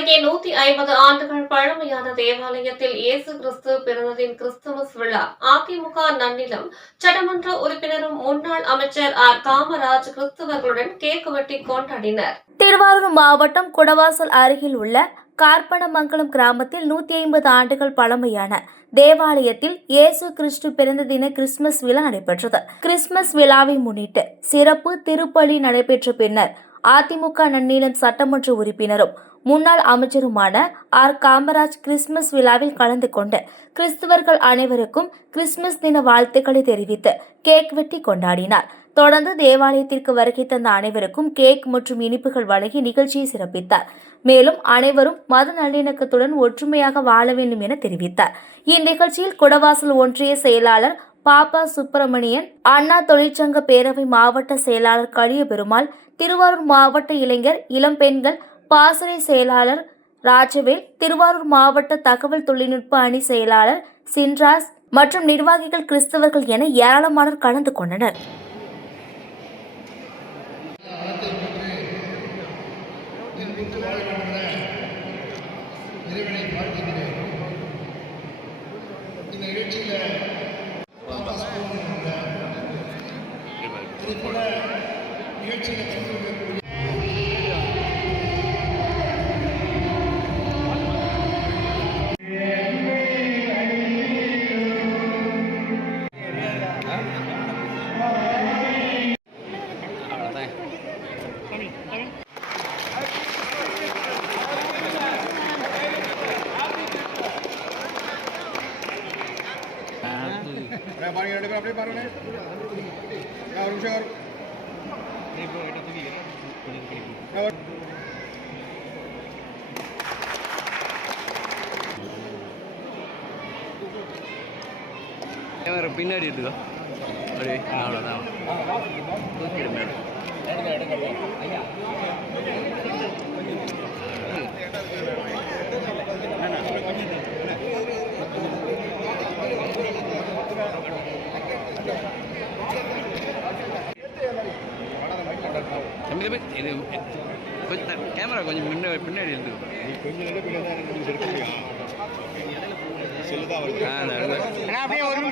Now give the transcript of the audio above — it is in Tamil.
அருகே 150 ஆண்டுகள் பழமையான தேவாலயத்தில் இயேசு கிறிஸ்து பிறந்ததின் கிறிஸ்துமஸ் விழா அதிமுக நன்னிலம் சட்டமன்ற உறுப்பினரும் முன்னாள் அமைச்சர் ஆர் காமராஜ் கிறிஸ்தவர்களுடன் கேக் வெட்டி கொண்டாடினர். திருவாரூர் மாவட்டம் குடவாசல் அருகில் உள்ள கார்பனமங்கலம் கிராமத்தில் 150 ஆண்டுகள் பழமையான தேவாலயத்தில் இயேசு கிறிஸ்து பிறந்த தின கிறிஸ்துமஸ் விழா நடைபெற்றது. கிறிஸ்துமஸ் விழாவை முன்னிட்டு சிறப்பு திருப்பலி நடைபெற்ற பின்னர் அதிமுக நன்னிலம் சட்டமன்ற உறுப்பினரும் முன்னாள் அமைச்சருமான ஆர் காமராஜ் கிறிஸ்துமஸ் விழாவில் கலந்து கொண்டு கிறிஸ்தவர்கள் அனைவருக்கும் கிறிஸ்துமஸ் தின வாழ்த்துக்களை தெரிவித்து கேக் வெட்டி கொண்டாடினார். தொடர்ந்து தேவாலயத்திற்கு வருகை தந்த அனைவருக்கும் கேக் மற்றும் இனிப்புகள் வழங்கி நிகழ்ச்சியை சிறப்பித்தார். மேலும் அனைவரும் மத நல்லிணக்கத்துடன் ஒற்றுமையாக வாழ வேண்டும் என தெரிவித்தார். இந்நிகழ்ச்சியில் குடவாசல் ஒன்றிய செயலாளர் பாப்பா சுப்பிரமணியன், அண்ணா தொழிற்சங்க பேரவை மாவட்ட செயலாளர் கலியபெருமாள், திருவாரூர் மாவட்ட இளைஞர் இளம்பெண்கள் பாசறை செயலாளர் ராஜவேல், திருவாரூர் மாவட்ட தகவல் தொழில்நுட்ப அணி செயலாளர் சின்ராஸ் மற்றும் நிர்வாகிகள் கிறிஸ்தவர்கள் என ஏராளமானோர் கலந்து கொண்டனர். அப்படியே பாருங்க. ஒரு நிமிஷம் பின்னாடி எடுத்துக்கோ. அப்படியே அவ்வளோதான். இது கேமரா கொஞ்சம் பின்னாடி இருந்து கொஞ்சம்